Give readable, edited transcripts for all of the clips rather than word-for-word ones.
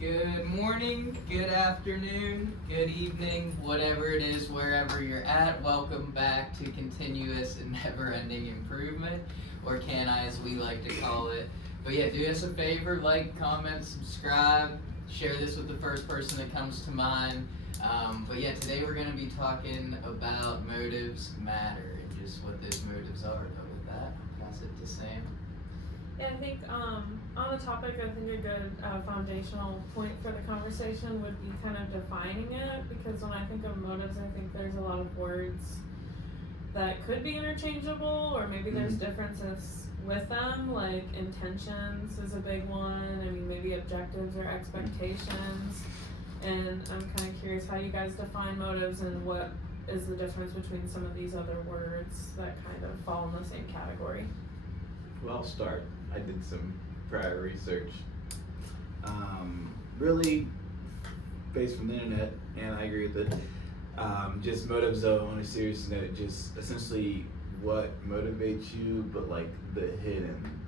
Good morning, good afternoon, good evening, whatever it is, wherever you're at. Welcome back to Continuous and Never Ending Improvement, or CANI as we like to call it. But yeah, do us a favor, like, comment, subscribe, share this with the first person that comes to mind. But yeah, today we're going to be talking about motives matter and just what those motives are. But with that, I'll pass it to Sam. Yeah, I think on the topic, I think a good foundational point for the conversation would be kind of defining it, because when I think of motives, I think there's a lot of words that could be interchangeable, or maybe there's differences with them, like intentions is a big one. I mean, maybe objectives or expectations. And I'm kind of curious how you guys define motives and what is the difference between some of these other words that kind of fall in the same category. Well, I'll start. I did some prior research, really based from the internet, and I agree with it. Just motives though, on a serious note, just essentially what motivates you, but like the hidden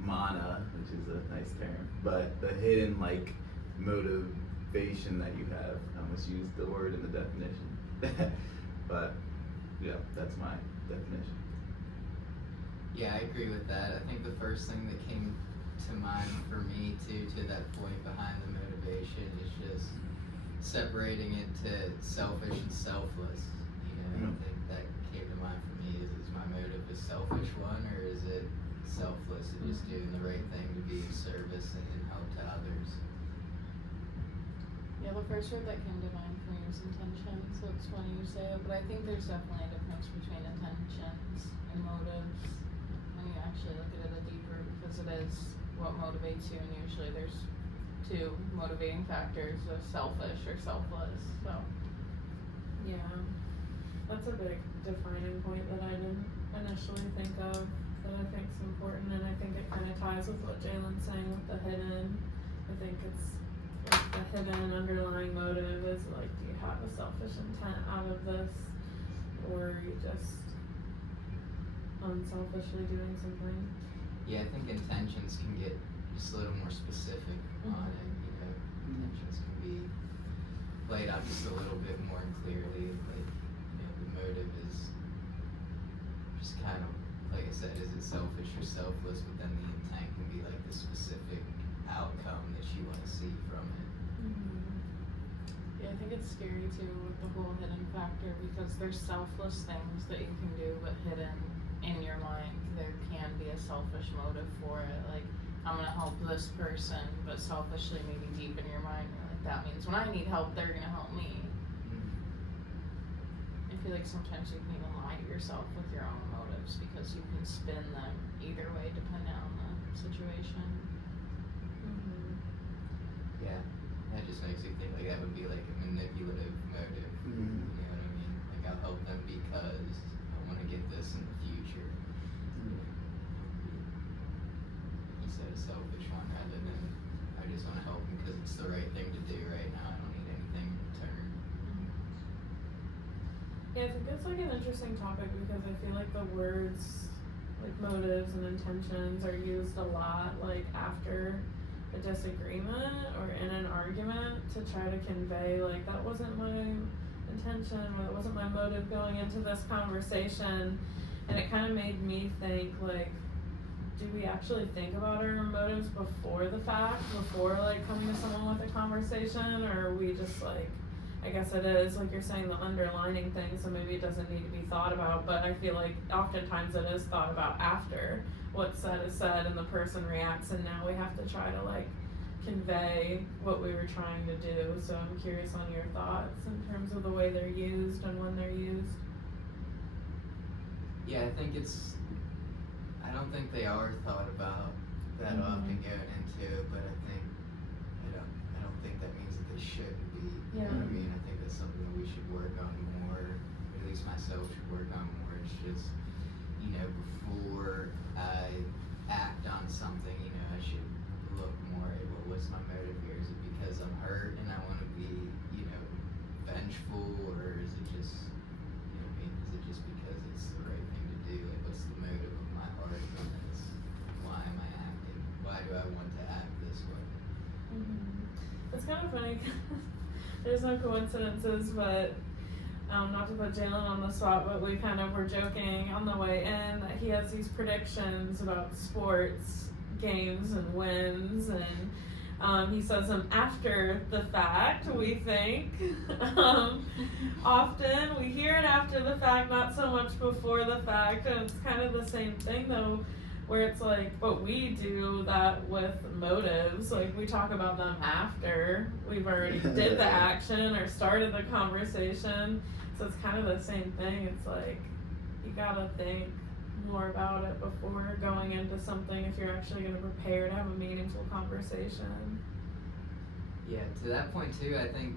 mana, which is a nice term, but the hidden like motivation that you have. I almost used the word in the definition, but yeah, that's my definition. Yeah, I agree with that. I think the first thing that came to mind for me too, to that point behind the motivation, is just separating it to selfish and selfless. I think that came to mind for me. Is my motive a selfish one, or is it selfless and just doing the right thing to be of service and help to others? Yeah, the first word that came to mind for me was intention, so it's funny you say it, but I think there's definitely a difference between intentions and motives when you actually look at it a deeper, because it is what motivates you, and usually there's two motivating factors, selfish or selfless. So Yeah, that's a big defining point that I didn't initially think of, that I think is important, and I think it kind of ties with what Jalen's saying with the hidden. I think it's like the hidden underlying motive is like, do you have a selfish intent out of this, or are you just unselfishly doing something? Yeah, I think intentions can get just a little more specific on it. Intentions can be laid out just a little bit more clearly. Like, the motive is just kind of, like I said, is it selfish or selfless? But then the intent can be like the specific outcome that you want to see from it. yeah, I think it's scary too with the whole hidden factor, because there's selfless things that you can do, but hidden in your mind there can be a selfish motive for it. Like, I'm gonna help this person, but selfishly maybe deep in your mind you're like, that means when I need help they're gonna help me. I feel like sometimes you can even lie to yourself with your own motives, because you can spin them either way depending on the situation. Yeah, that just makes me think like that would be like a manipulative motive. You know what I mean? Like, I'll help them because I want to get this in the future. You said a selfish one, rather than I just want to help them because it's the right thing to do right now. I don't need anything in return. Yeah, I think it's like an interesting topic, because I feel like the words like motives and intentions are used a lot like after a disagreement or in an argument to try to convey like, that wasn't my intention, or that wasn't my motive going into this conversation. And it kind of made me think like, do we actually think about our motives before the fact, before like coming to someone with a conversation, or are we just like, I guess it is like you're saying, the underlining thing, so maybe it doesn't need to be thought about, but I feel like oftentimes it is thought about after what's said is said and the person reacts, and now we have to try to like convey what we were trying to do. So I'm curious on your thoughts in terms of the way they're used and when they're used. Yeah, I don't think they are thought about that often going into it, but I don't think that means that they shouldn't be. You know what I mean? I think that's something that we should work on more, or at least myself should work on more. It's just, before I act on something, I should look more at what's my motive here. Is it because I'm hurt and I want to be, vengeful, or is it just, is it just because it's the right thing to do? Like, what's the motive of my heart in this? Why am I acting? Why do I want to act this way? it's kind of funny. There's no coincidences, but not to put Jalen on the spot, but we kind of were joking on the way in that he has these predictions about sports games and wins, and he says them after the fact, we think. Often we hear it after the fact, not so much before the fact, and it's kind of the same thing though, where it's like, but we do that with motives, like we talk about them after we've already did the action or started the conversation, so it's kind of the same thing. It's like, you gotta think more about it before going into something if you're actually gonna prepare to have a meaningful conversation. Yeah, to that point too, I think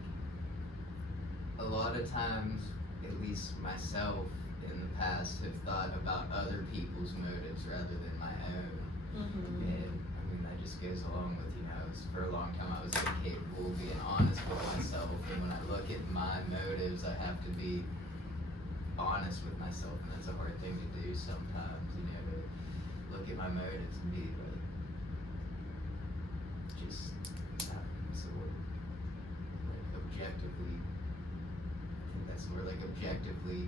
a lot of times, at least myself in the past, have thought about other people's motives rather than my own. Mm-hmm. And I mean, that just goes along with, for a long time I was incapable of being honest with myself, and when I look at my motives, I have to be honest with myself, and that's a hard thing to do sometimes, to look at my motives and be like, just, sort of, like, objectively, I think that's more like objectively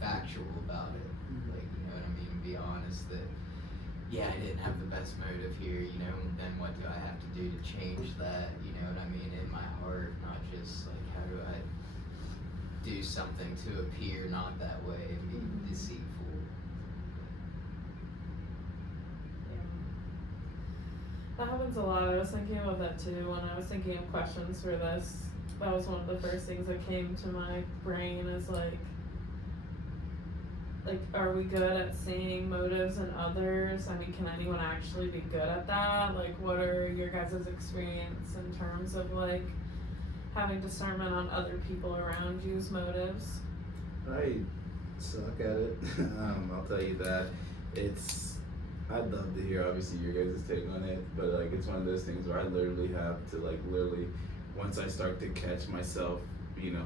factual about it, like, you know what I mean, be honest that, yeah, I didn't have the best motive here, then what do I have to do to change that, you know what I mean, in my heart, not just like, how do I do something to appear not that way and be deceitful. Yeah. That happens a lot. I was thinking about that too when I was thinking of questions for this. That was one of the first things that came to my brain is like, are we good at seeing motives in others? I mean, can anyone actually be good at that? Like, what are your guys' experience in terms of like having discernment on other people around you's motives? I suck at it. I'll tell you that. I'd love to hear obviously your guys' take on it, but like it's one of those things where I literally have to once I start to catch myself,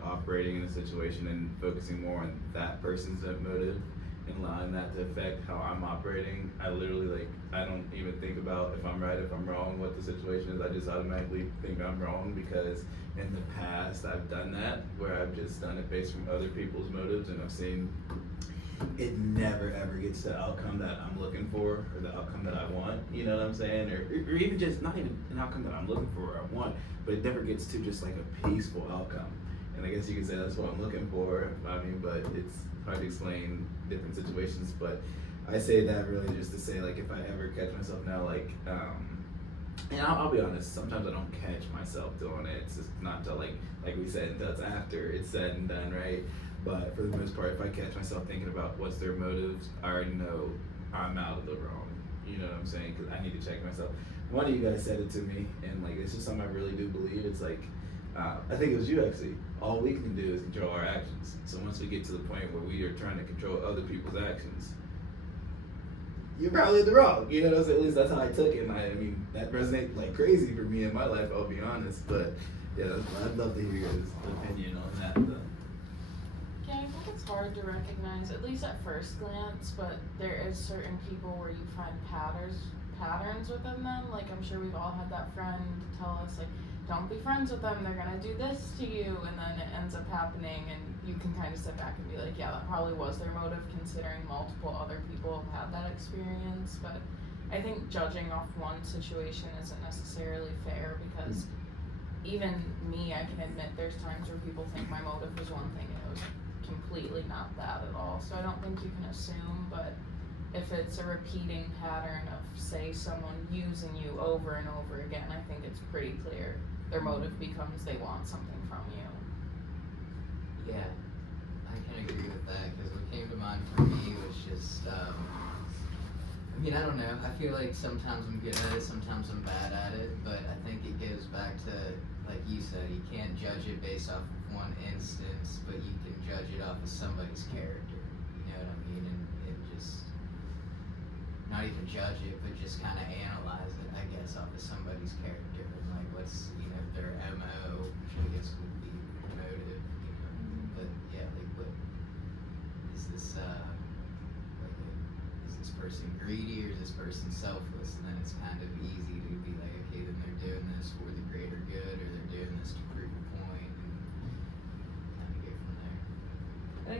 operating in a situation and focusing more on that person's motive and allowing that to affect how I'm operating, I literally I don't even think about if I'm right, if I'm wrong, what the situation is. I just automatically think I'm wrong because in the past I've done that where I've just done it based from other people's motives, and I've seen it never ever gets the outcome that I'm looking for or the outcome that I want, you know what I'm saying? Or even just not even an outcome that I'm looking for or I want, but it never gets to just like a peaceful outcome. And I guess you could say that's what I'm looking for. I mean, but it's hard to explain different situations. But I say that really just to say, like, if I ever catch myself now, and I'll be honest, sometimes I don't catch myself doing it. It's just not until, like we said, until it's after it's said and done, right? But for the most part, if I catch myself thinking about what's their motives, I already know I'm out of the wrong. You know what I'm saying? Because I need to check myself. One of you guys said it to me, and, like, it's just something I really do believe. It's like, I think it was you actually. All we can do is control our actions. So once we get to the point where we are trying to control other people's actions, you're probably in the wrong. You know what I'm saying? At least that's how I took it. And I mean, that resonates like crazy for me in my life, I'll be honest. But yeah, I'd love to hear your guys' opinion on that though. Yeah, I think it's hard to recognize, at least at first glance, but there is certain people where you find patterns within them. Like, I'm sure we've all had that friend tell us, like, don't be friends with them, they're gonna do this to you, and then it ends up happening, and you can kind of sit back and be like, yeah, that probably was their motive, considering multiple other people have had that experience. But I think judging off one situation isn't necessarily fair, because even me, I can admit there's times where people think my motive was one thing and it was completely not that at all. So I don't think you can assume, but if it's a repeating pattern of, say, someone using you over and over again, I think it's pretty clear their motive becomes they want something from you. Yeah, I can agree with that, because what came to mind for me was just, I mean, I don't know, I feel like sometimes I'm good at it, sometimes I'm bad at it, but I think it goes back to, like you said, you can't judge it based off of one instance, but you can judge it off of somebody's character, you know what I mean, and just, not even judge it, but just kind of analyze it, I guess, off of somebody's character, and like what's, their MO, which I guess would be motive, but yeah, like what, is this, is this person greedy or is this person selfless? And then it's kind of easy to be like, okay, then they're doing this for the greater good, or they're doing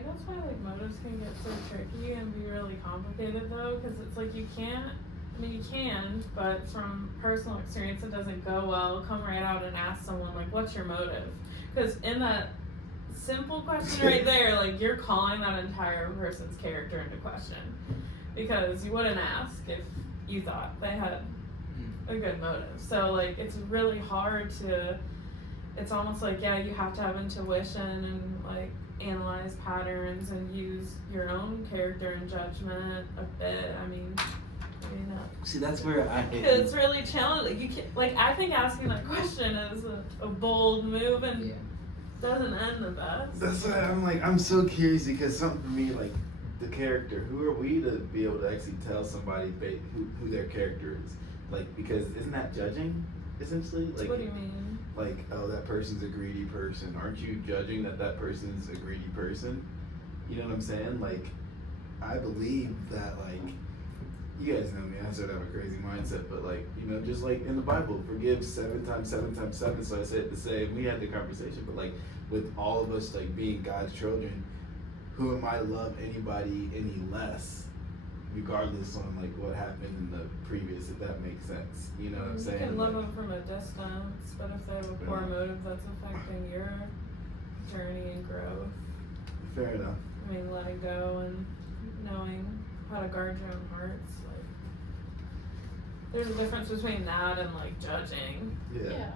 think that's why like motives can get so tricky and be really complicated though, because it's like you can't. I mean, you can, but from personal experience, it doesn't go well. Come right out and ask someone like, "What's your motive?" Because in that simple question right there, like you're calling that entire person's character into question, because you wouldn't ask if you thought they had a good motive. So like it's really hard to. It's almost like you have to have intuition and like analyze patterns and use your own character and judgment a bit. I mean, See, that's where it's really challenging. You can, like, I think asking that question is a bold move and doesn't end the best. That's why I'm like, I'm so curious, because something for me, like the character, who are we to be able to actually tell somebody who their character is? Like, because isn't that judging essentially? Like, what do you mean? Like, oh, that person's a greedy person. Aren't you judging that person's a greedy person? You know what I'm saying? Like, I believe that, like, you guys know me, I sort of have a crazy mindset, but like, you know, just like in the Bible, forgive 7 times 7 times 7, so I said the same, we had the conversation, but like, with all of us like being God's children, who am I to love anybody any less, regardless on like what happened in the previous, if that makes sense, you know what I'm saying? You can love like, them from a distance, but if they have a poor motive that's affecting your journey and growth. Fair enough. I mean, letting go and knowing how to guard your own hearts. Like, there's a difference between that and like judging. Yeah.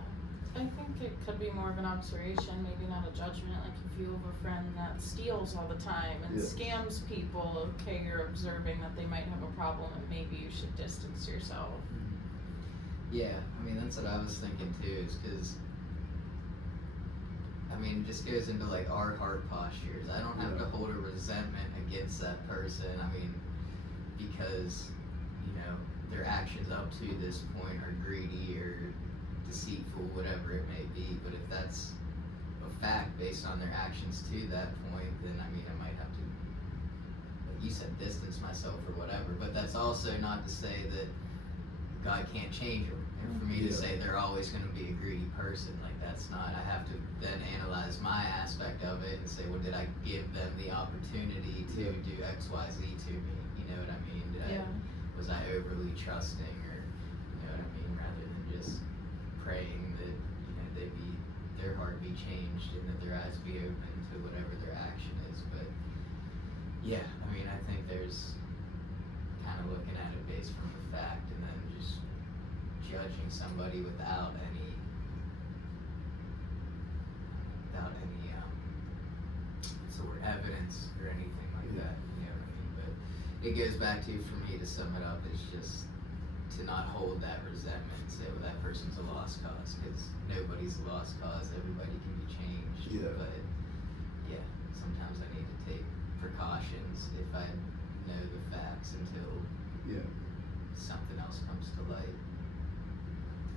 I think it could be more of an observation, maybe not a judgment. Like if you have a friend that steals all the time and scams people, okay, you're observing that they might have a problem and maybe you should distance yourself. Yeah, I mean, that's what I was thinking too, is because, I mean, it just goes into like our heart postures. I don't have to hold a resentment against that person. I mean, because, you know, their actions up to this point are greedy or deceitful, whatever it may be. But if that's a fact based on their actions to that point, then I mean, I might have to, like you said, distance myself or whatever. But that's also not to say that God can't change them. And for me to say they're always going to be a greedy person, like that's not, I have to then analyze my aspect of it and say, well, did I give them the opportunity to do X, Y, Z to me? You know what I mean? Was I overly trusting, or, you know what I mean? Rather than just praying that, you know, their heart be changed and that their eyes be open to whatever their action is. But yeah, I mean, I think there's kind of looking at it based from the fact and then just judging somebody without any sort of evidence or anything like that, you know what I mean? But it goes back to, for me to sum it up, is just to not hold that resentment and say, well, that person's a lost cause, because nobody's a lost cause, everybody can be changed. But yeah, sometimes I need to take precautions if I know the facts until something else comes to light.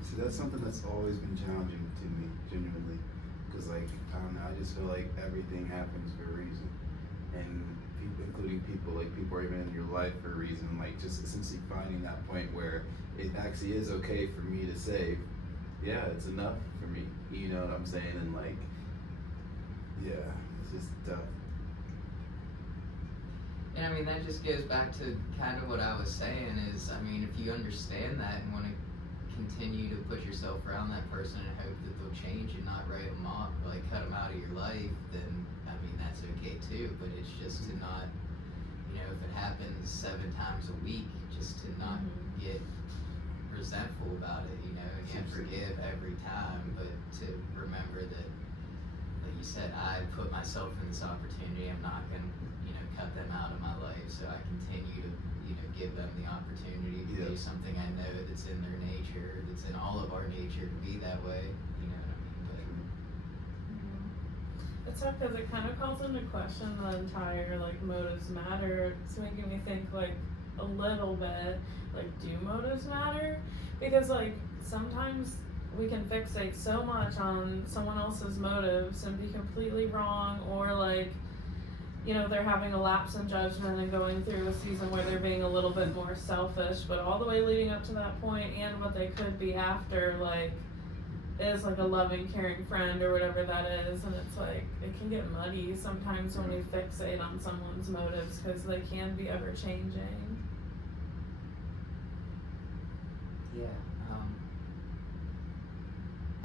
See, that's something that's always been challenging to me, genuinely. Because, like, I don't know, I just feel like everything happens for a reason. And people, including people, like, people are even in your life for a reason. Like, just essentially finding that point where it actually is okay for me to say, yeah, it's enough for me. You know what I'm saying? And, like, yeah, it's just tough. And I mean, that just goes back to kind of what I was saying is, I mean, if you understand that and want to continue to put yourself around that person and hope that they'll change and not write them off, like cut them out of your life, then I mean, that's okay too. But it's just to not, you know, if it happens 7 times a week, just to not get resentful about it, you know, and you forgive every time, but to remember that, like you said, I put myself in this opportunity. I'm not gonna, you know, cut them out of my life, so I continue to, you know, give them the opportunity to do something I know that's in their nature, that's in all of our nature to be that way, you know what I mean? It's tough because it kind of calls into question the entire like motives matter. It's making me think like a little bit, like, do motives matter? Because like sometimes we can fixate so much on someone else's motives and be completely wrong, or like, you know, they're having a lapse in judgment and going through a season where they're being a little bit more selfish, but all the way leading up to that point and what they could be after, like, is like a loving, caring friend or whatever that is, and it's like it can get muddy sometimes when we fixate on someone's motives because they can be ever changing. Yeah.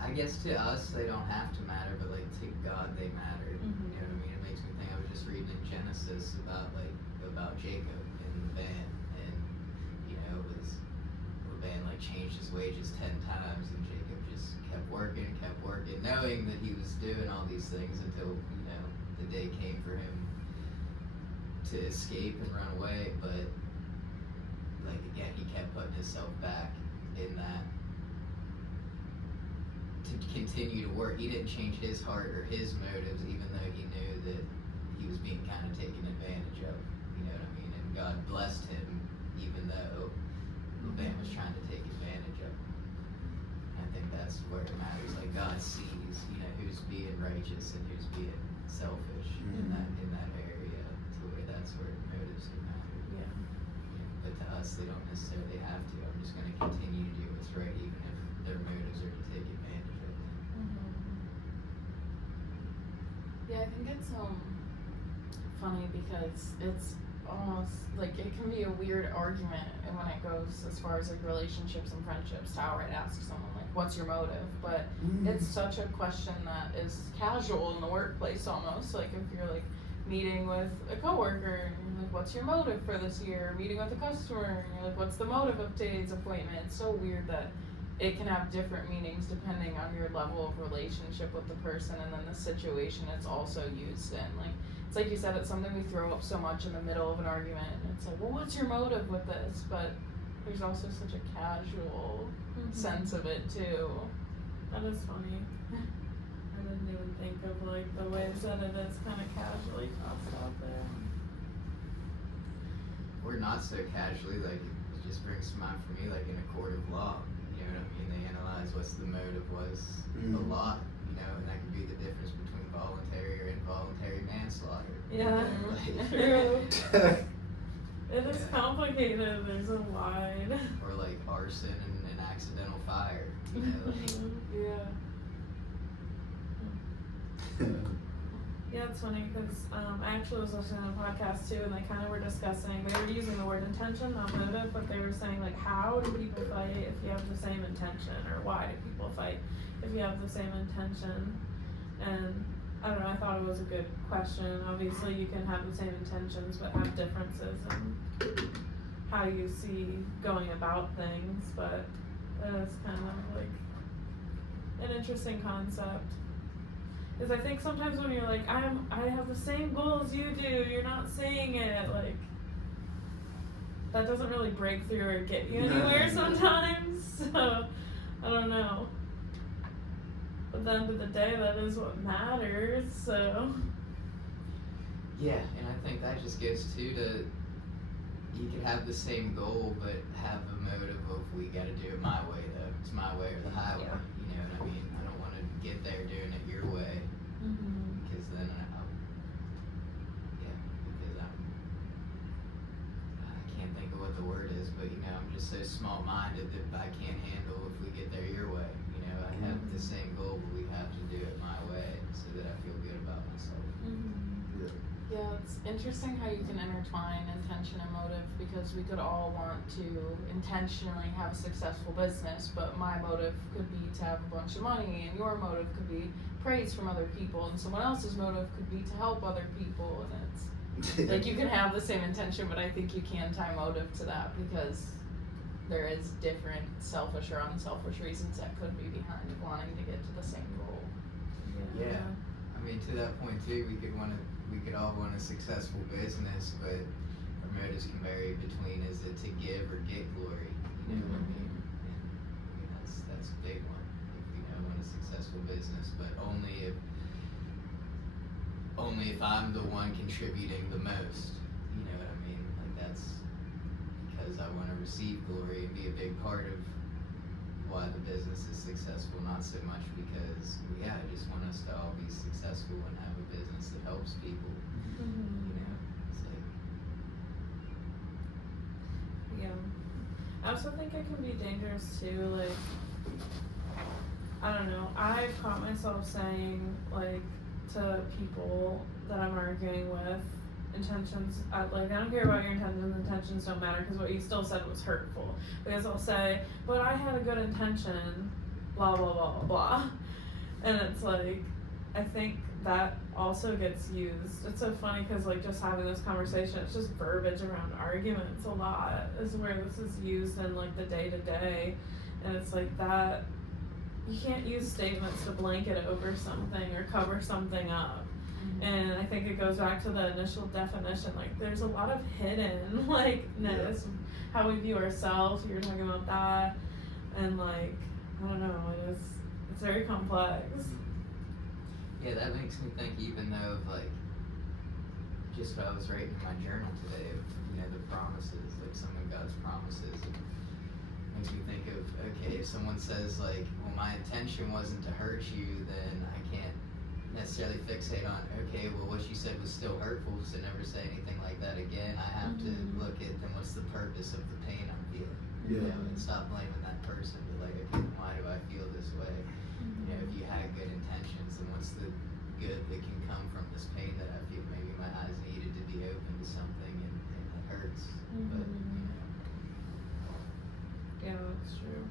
I guess to us they don't have to matter, but like to God they matter. You know what I mean? It makes me think. I was just reading in Genesis about Jacob and Laban, and you know, it was Laban like changed his wages 10 times, and Jacob just kept working, knowing that he was doing all these things until the day came for him to escape and run away. But like again, he kept putting himself back in that to continue to work. He didn't change his heart or his motives, even though he knew that he was being kind of taken advantage of. You know what I mean? And God blessed him, even though Laban was trying to take advantage of him. And I think that's where it matters. Like God sees, who's being righteous and who's being selfish in that area, to where that's where motives can matter. Yeah. But to us, they don't necessarily have to. I'm just going to continue to do what's right, even if their motives are to take advantage of them. Yeah, I think it's funny because it's almost like it can be a weird argument when it goes as far as like relationships and friendships to outright ask someone like, what's your motive? But it's such a question that is casual in the workplace almost. Like if you're like meeting with a coworker and you're like, what's your motive for this year? Meeting with a customer and you're like, what's the motive of today's appointment? It's so weird that it can have different meanings depending on your level of relationship with the person and then the situation it's also used in. Like it's like you said, it's something we throw up so much in the middle of an argument, and it's like, well, what's your motive with this? But there's also such a casual sense of it too. That is funny. I didn't even think of like the ways that it is kind of casually tossed out there. Or not so casually, like it just brings to mind for me, like in a court of law. You know what I mean? They analyze what's the motive was a lot, and that could be the difference between voluntary or involuntary manslaughter. Yeah, true. It is complicated. There's a wide. Or like arson and an accidental fire. Yeah. Yeah, it's funny because I actually was listening to a podcast too, and they kind of were discussing, they were using the word intention, not motive, but they were saying like, how do people fight if you have the same intention, or why do people fight if you have the same intention? And I don't know, I thought it was a good question. Obviously you can have the same intentions but have differences in how you see going about things, but it's kind of like an interesting concept. Because I think sometimes when you're like, I have the same goal as you do, you're not saying it, like, that doesn't really break through or get you anywhere sometimes, so, I don't know. But at the end of the day, that is what matters, so. Yeah, and I think that just goes too to, you could have the same goal, but have a motive of, we gotta do it my way though, it's my way or the highway, you know what I mean? I don't wanna get there doing it your way, because then I can't think of what the word is, but I'm just so small-minded that I can't handle if we get there your way, I have the same goal, but we have to do it my way, so that I feel good about myself. Yeah, it's interesting how you can intertwine intention and motive, because we could all want to intentionally have a successful business, but my motive could be to have a bunch of money, and your motive could be praise from other people, and someone else's motive could be to help other people, and it's like you can have the same intention, but I think you can tie motive to that, because there is different selfish or unselfish reasons that could be behind wanting to get to the same goal. Yeah. I mean, to that point too, we could all want a successful business, but our motives can vary between, is it to give or get glory? You know what I mean? And that's a big one. If want a successful business, but only if I'm the one contributing the most. You know what I mean? Like that's because I want to receive glory and be a big part of why the business is successful, not so much because I just want us to all be successful and have a business that helps people. It's like, yeah. I also think it can be dangerous too, like, I don't don't know, I've caught myself saying, like, to people that I'm arguing with, intentions, like, I don't care about your intentions don't matter, because what you still said was hurtful. Because I'll say, but I had a good intention, blah, blah, blah, blah, blah. And it's like, I think that also gets used. It's so funny because, like, just having this conversation, it's just verbiage around arguments a lot is where this is used in, like, the day-to-day. And it's like that, you can't use statements to blanket over something or cover something up. And I think it goes back to the initial definition, like, there's a lot of hidden, like, ness, how we view ourselves, you were talking about that, and, like, I don't know, it's very complex. Yeah, that makes me think, even though of, like, just what I was writing in my journal today, of, you know, the promises, like some of God's promises, and makes me think of, okay, if someone says, like, well, my intention wasn't to hurt you, then I can't necessarily fixate on, okay, well, what you said was still hurtful, so never say anything like that again. I have to look at, then what's the purpose of the pain I'm feeling? You know, and stop blaming that person, but like, okay, why do I feel this way? You know, if you had good intentions, then what's the good that can come from this pain that I feel? Maybe my eyes needed to be open to something and it hurts, but, you know. Yeah, that's true.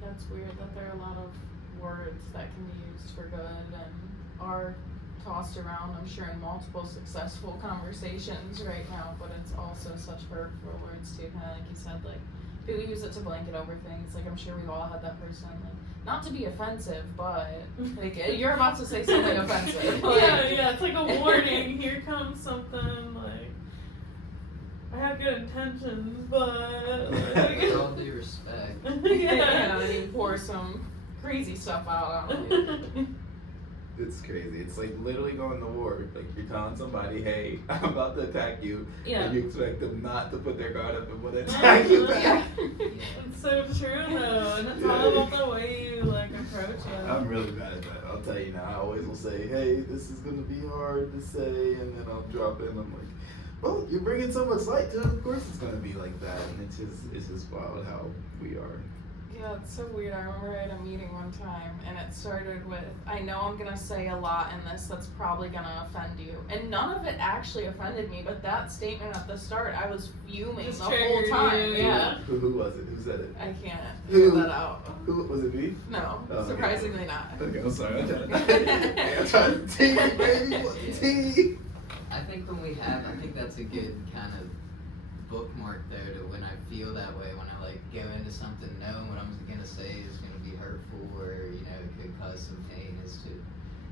That's weird that there are a lot of words that can be used for good and are tossed around, I'm sure, in multiple successful conversations right now, but it's also such hurtful words too, kind of like you said, like, people use it to blanket over things, like, I'm sure we've all had that person, like, not to be offensive, but, like, you're about to say something offensive. Like, yeah, it's like a warning, here comes something, like, I have good intentions, but, like, With all due respect. yeah, and you pour some crazy stuff out on it. It's crazy. It's like literally going to war. Like, you're telling somebody, hey, I'm about to attack you, Yeah. and you expect them not to put their guard up and want to attack you back. It's so true though, and it's all about the way you, like, approach it. I'm really bad at that. I'll tell you now. I always will say, hey, this is going to be hard to say, and then I'll drop in. I'm like, well, you're bringing so much light to it. Of course it's going to be like that. And it's just wild how we are. Yeah, it's so weird. I remember I had a meeting one time, and it started with, I know I'm gonna say a lot in this that's probably gonna offend you. And none of it actually offended me, but that statement at the start, I was fuming Just the whole triggered time. you, Yeah. Who was it? Who said it? I can't Who? figure that out. Who was it? Me? No, Oh, okay. surprisingly not. Okay, I'm sorry. I'm trying to tea, baby. What the tea? I think I think that's a good kind of bookmark though, to when I feel that way, when I like go into something knowing what I'm gonna say is gonna be hurtful or, you know, it could cause some pain,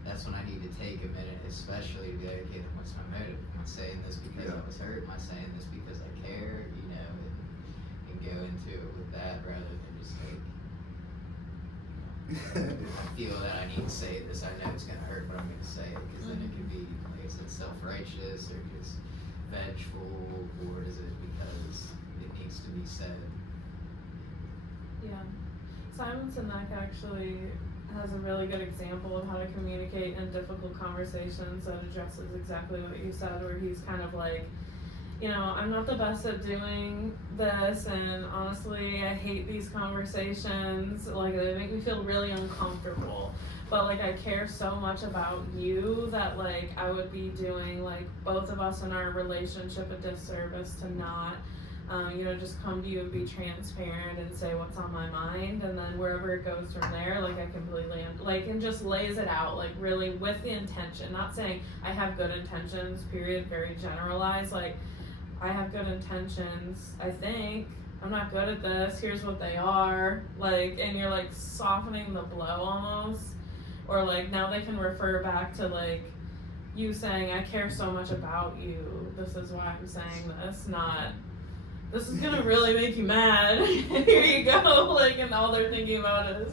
that's when I need to take a minute, especially to be like, okay, then what's my motive? Am I saying this because I was hurt? Am I saying this because I care? You know, and go into it with that rather than just like, I feel that I need to say this, I know it's gonna hurt, but I'm gonna say it, because then it could be, like I said, self-righteous or just vengeful, or is it because it needs to be said? Yeah. Simon Sinek actually has a really good example of how to communicate in difficult conversations that addresses exactly what you said, where he's kind of like, you know, I'm not the best at doing this, and honestly, I hate these conversations, like, they make me feel really uncomfortable, but, like, I care so much about you that, like, I would be doing, like, both of us in our relationship a disservice to not, you know, just come to you and be transparent and say what's on my mind, and then wherever it goes from there, like, I completely, like, and just lays it out, like, really with the intention, not saying I have good intentions, period, very generalized, like, I have good intentions, I think, I'm not good at this, here's what they are, like, and you're, like, softening the blow almost, or, like, now they can refer back to, like, you saying, I care so much about you, this is why I'm saying this, not, this is gonna really make you mad, here you go, like, and all they're thinking about is,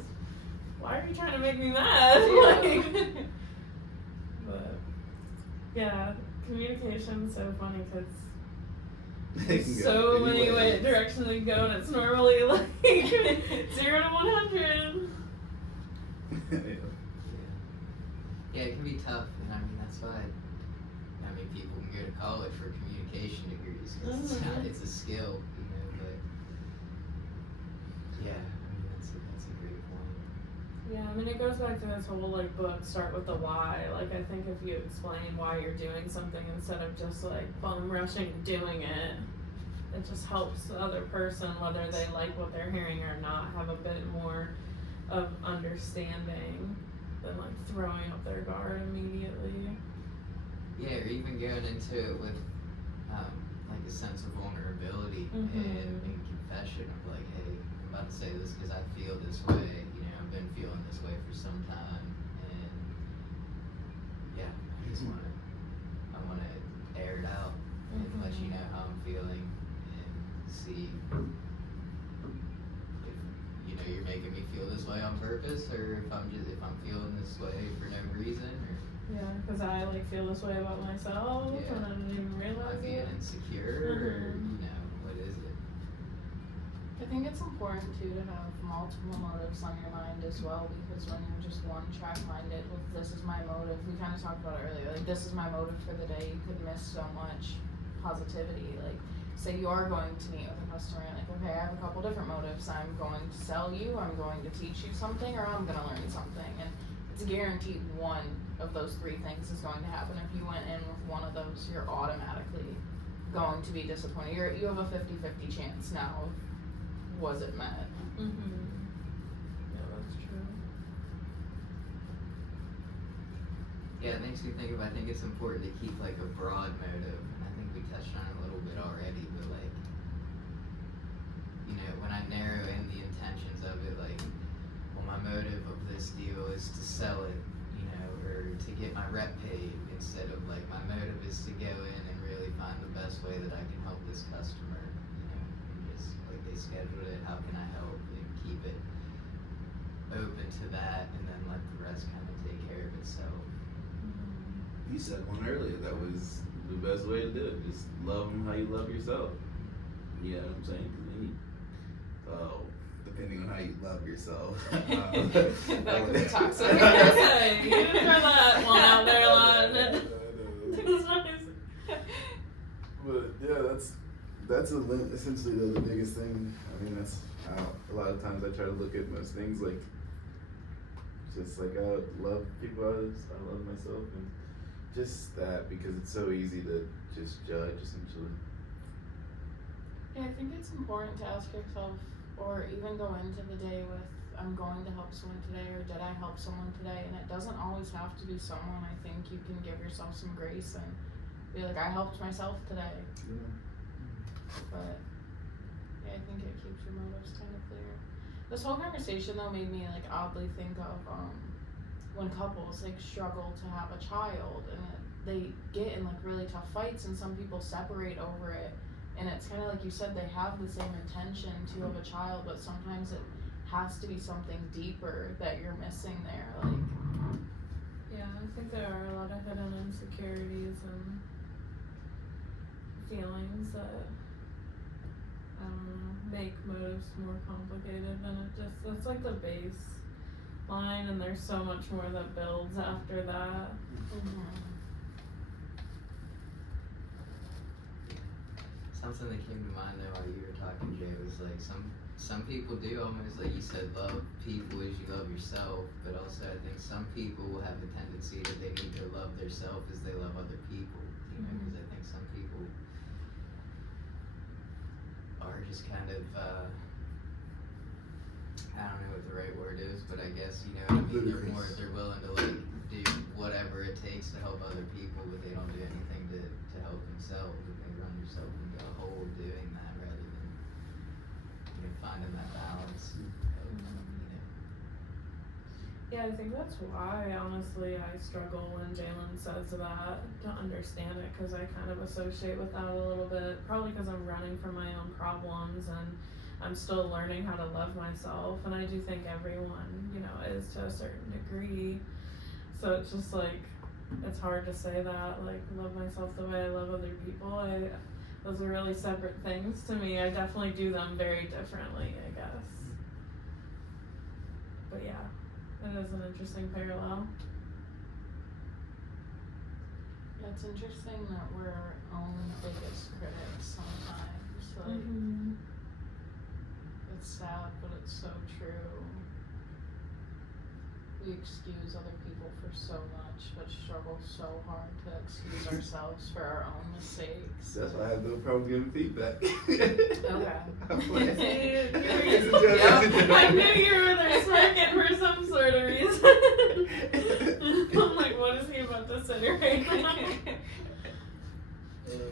why are you trying to make me mad, like, but, yeah, communication's so funny, because so many directions we can go, and it's normally like 0 to 100. Yeah, it can be tough, and I mean that's why. I mean, people can go to college for communication degrees because it's a skill, you know. But yeah, I mean that's a I mean, it goes back to this whole like book, start with the why. Like, I think if you explain why you're doing something instead of just like bum rushing and doing it, it just helps the other person, whether they like what they're hearing or not, have a bit more of understanding than like throwing up their guard immediately. Yeah, or even going into it with like a sense of vulnerability and confession of like, hey, I'm about to say this because I feel this way. You know, I've been feeling this way for some time, and yeah, I just I want to air it out and let you know how I'm feeling and see if you know you're making me feel this way on purpose, or if I'm feeling this way for no reason, or. Yeah, because I like feel this way about myself and I didn't even realize Am I being it. insecure, or you know, what is it? I think it's important too to have multiple motives on your mind as well, because when you're just one track minded with this is my motive, we kind of talked about it earlier, like this is my motive for the day, you could miss so much positivity. Like, say you are going to meet with a customer, like, okay, I have a couple different motives. I'm going to sell you, I'm going to teach you something, or I'm going to learn something. And it's guaranteed one of those three things is going to happen. If you went in with one of those, you're automatically going to be disappointed. You have a 50-50 chance now of was it met. Yeah, that's true. Yeah, it makes me think of, I think it's important to keep like a broad motive, and I think we touched on it a little bit already, but like, you know, when I narrow in the intentions of it, like, well, my motive of this deal is to sell it, you know, or to get my rep paid, instead of like, my motive is to go in and really find the best way that I can help this customer, you know, and just like they scheduled it, how can I help, and keep it open to that, and then let the rest kind of take care of itself. You said one earlier that was the best way to do it. Just love them how you love yourself. You know what I'm saying? 'Cause then depending on how you love yourself. That could be toxic. I was gonna say, you didn't throw that one out there a lot. It's nice. But yeah, that's essentially the biggest thing. I mean, that's a lot of times I try to look at most things like just like I love people as I love myself, and just that, because it's so easy to just judge essentially. Yeah, I think it's important to ask yourself, or even go into the day with, I'm going to help someone today, or did I help someone today? And it doesn't always have to be someone. I think you can give yourself some grace and be like, I helped myself today. Yeah. But yeah, I think it keeps your motives kind of clear. This whole conversation though made me like oddly think of when couples like struggle to have a child, and they get in like really tough fights, and some people separate over it. And it's kind of like you said, they have the same intention to have a child, but sometimes it has to be something deeper that you're missing there. Like, Yeah, I think there are a lot of hidden insecurities and feelings that, I don't know, make motives more complicated than it just, that's like the baseline, and there's so much more that builds after that. Something that came to mind though while you were talking, Jay, was like some people do almost, like you said, love people as you love yourself, but also I think some people have a tendency that they need to love themselves as they love other people, you know, because I think some people are just kind of, I don't know what the right word is, but I guess, you know what I mean, they're willing to like do whatever it takes to help other people, but they don't do anything to help themselves, and they run yourself into a hole doing that rather than, you know, finding that balance of, you know. Yeah, I think that's why, honestly, I struggle when Jalen says that, to understand it, because I kind of associate with that a little bit, probably because I'm running from my own problems, and I'm still learning how to love myself, and I do think everyone, you know, is to a certain degree, so it's just like, it's hard to say that, like, love myself the way I love other people. Those are really separate things to me. I definitely do them very differently, I guess. But yeah, it is an interesting parallel. yeah, it's interesting that we're our own biggest critics sometimes. Like, it's sad, but it's so true. we excuse other people for so much, but struggle so hard to excuse ourselves for our own mistakes. That's why I have no problem giving feedback. Okay. I'm playing. I knew you were there smirking for some sort of reason. I'm like, what is he about to say right now?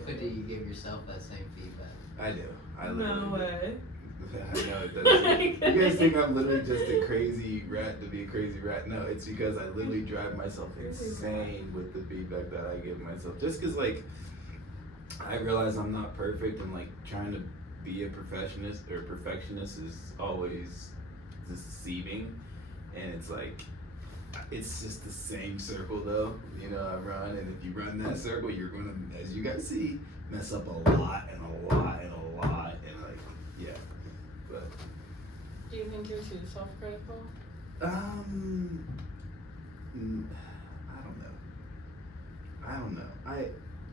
But do you give yourself that same feedback? I do. I No literally do. way. I know it doesn't. You guys think I'm literally just a crazy rat to be a crazy rat? No, it's because I literally drive myself insane with the feedback that I give myself. Just because, like, I realize I'm not perfect and, like, trying to be a perfectionist is always deceiving. And it's like, it's just the same circle though, you know, I run, and if you run that circle, you're gonna, as you guys see, mess up a lot and a lot and a lot, and like, yeah, but. Do you think you're too self-critical? I don't know.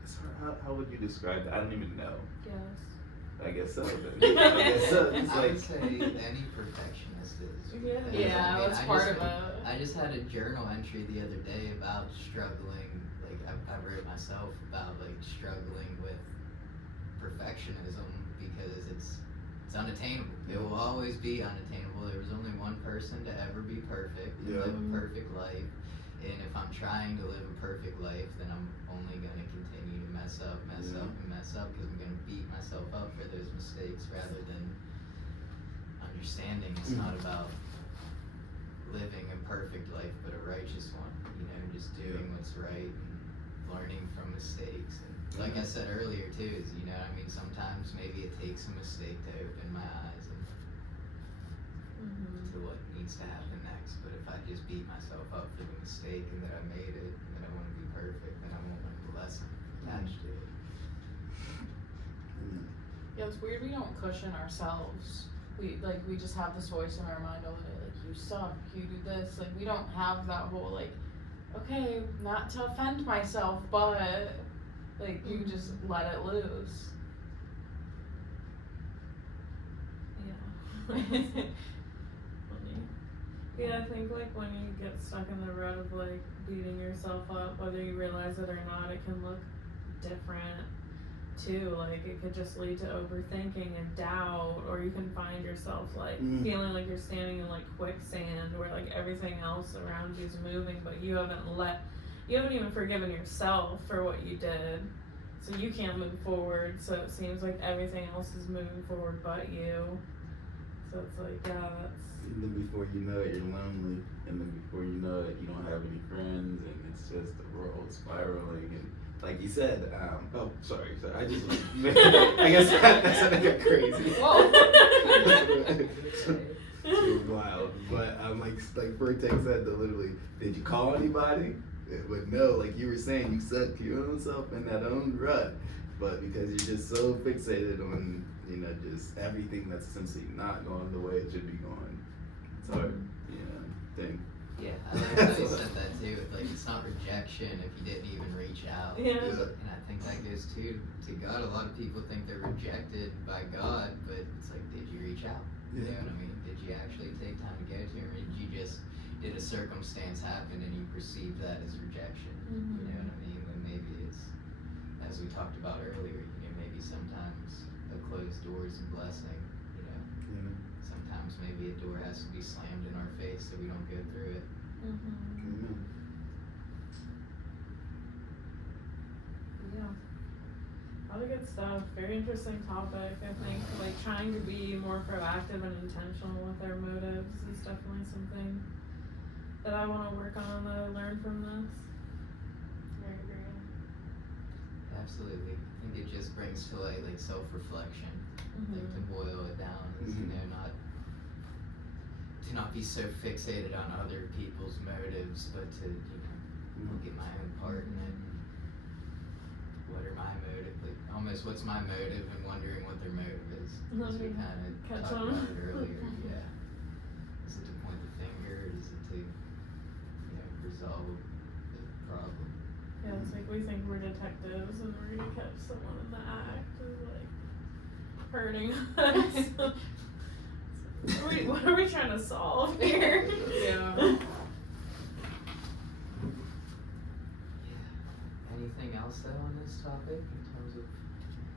It's hard, how would you describe that? I don't even know. Yes. I guess so. Then. I guess so. It's I would like, say any perfectionist is. Yeah. because, Yeah, I mean, that's I part just- of it. I just had a journal entry the other day about struggling, like I wrote myself about like struggling with perfectionism because it's unattainable. It will always be unattainable. There was only one person to ever be perfect and Yeah. live a perfect life. And if I'm trying to live a perfect life, then I'm only gonna continue to mess up because I'm gonna beat myself up for those mistakes rather than understanding it's not about living a perfect life but a righteous one, you know, just doing what's right and learning from mistakes. And like I said earlier too, is, you know, I mean, sometimes maybe it takes a mistake to open my eyes and to what needs to happen next. But if I just beat myself up for the mistake and that I made it and that I want to be perfect, then I won't learn the lesson attached to it. Yeah, it's weird we don't cushion ourselves. We just have this voice in our mind all the day, like, you suck, you do this. Like, we don't have that whole, like, okay, not to offend myself, but, like, you just let it loose. Yeah. Funny. Yeah, I think like when you get stuck in the rut of like beating yourself up, whether you realize it or not, it can look different too. Like it could just lead to overthinking and doubt, or you can find yourself like feeling like you're standing in like quicksand where like everything else around you's moving, but you haven't even forgiven yourself for what you did. So you can't move forward, so it seems like everything else is moving forward but you. So it's like, yeah, that's... And then before you know it, you're lonely. And then before you know it, you don't have any friends. And it's just the world spiraling. And like you said, sorry. I just... I guess that's I got crazy. Whoa. Too wild. But like Vertex said, though, literally, did you call anybody? But no, like you were saying, you suck your own self in that own rut. But because you're just so fixated on, you know, just everything that's essentially not going the way it should be going, it's hard, you know, thing. Yeah, I like how you said that too. Like, it's not rejection if you didn't even reach out. Yeah. And I think that goes to God. A lot of people think they're rejected by God, but it's like, did you reach out? You know what I mean? Did you actually take time to go to Him, or did a circumstance happen and you perceived that as rejection? You know what I mean? Then maybe it's, as we talked about earlier, you know, maybe sometimes a closed door is a blessing, you know. Sometimes maybe a door has to be slammed in our face so we don't go through it. Yeah. A lot of good stuff. Very interesting topic. I think like trying to be more proactive and intentional with our motives is definitely something that I want to work on, that I learned from this. I agree. Absolutely. I think it just brings to light like self-reflection, like to boil it down is, you know, to not be so fixated on other people's motives, but to, you know, look at my own part in it. What are my motive? Like, almost what's my motive and wondering what their motive is. As we kind of Catch talked on. about it earlier, yeah. Is it to point the finger, or is it to, you know, resolve the problem? Yeah, it's like we think we're detectives and we're gonna catch someone in the act of like hurting us. What are we trying to solve here? Yeah. thoughts though on this topic in terms of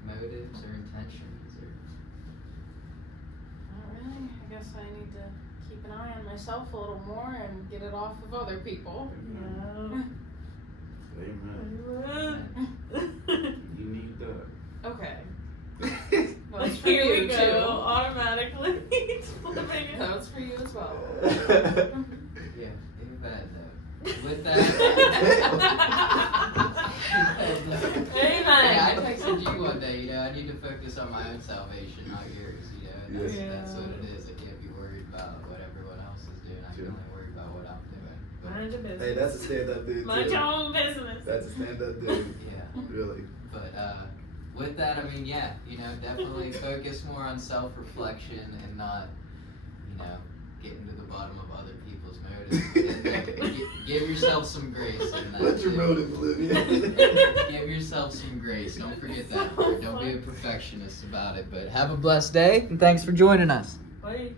motives or intentions or? Not really. I guess I need to keep an eye on myself a little more and get it off of other people. Yeah. Amen. You need that. Okay. Like, That's for here you we go, too. automatically flipping it. That was for you as well. Yeah, amen though. With that. Amen. Yeah, I texted you one day, I need to focus on my own salvation, not yours, and that's, Yes. that's what it is. I can't be worried about what everyone else is doing. I can only worry about what I'm doing. But, Mind your business. Hey, that's a stand-up dude Mind too. your own business. That's a stand-up dude. yeah, Really. but with that, I mean, yeah, definitely focus more on self-reflection and not, getting to the bottom of other people's motives. And, give yourself some grace in that. What's your too. motive, Olivia? Give yourself some grace. Don't forget So that part. Don't be a funny. perfectionist about it. But have a blessed day, and thanks for joining us. Bye.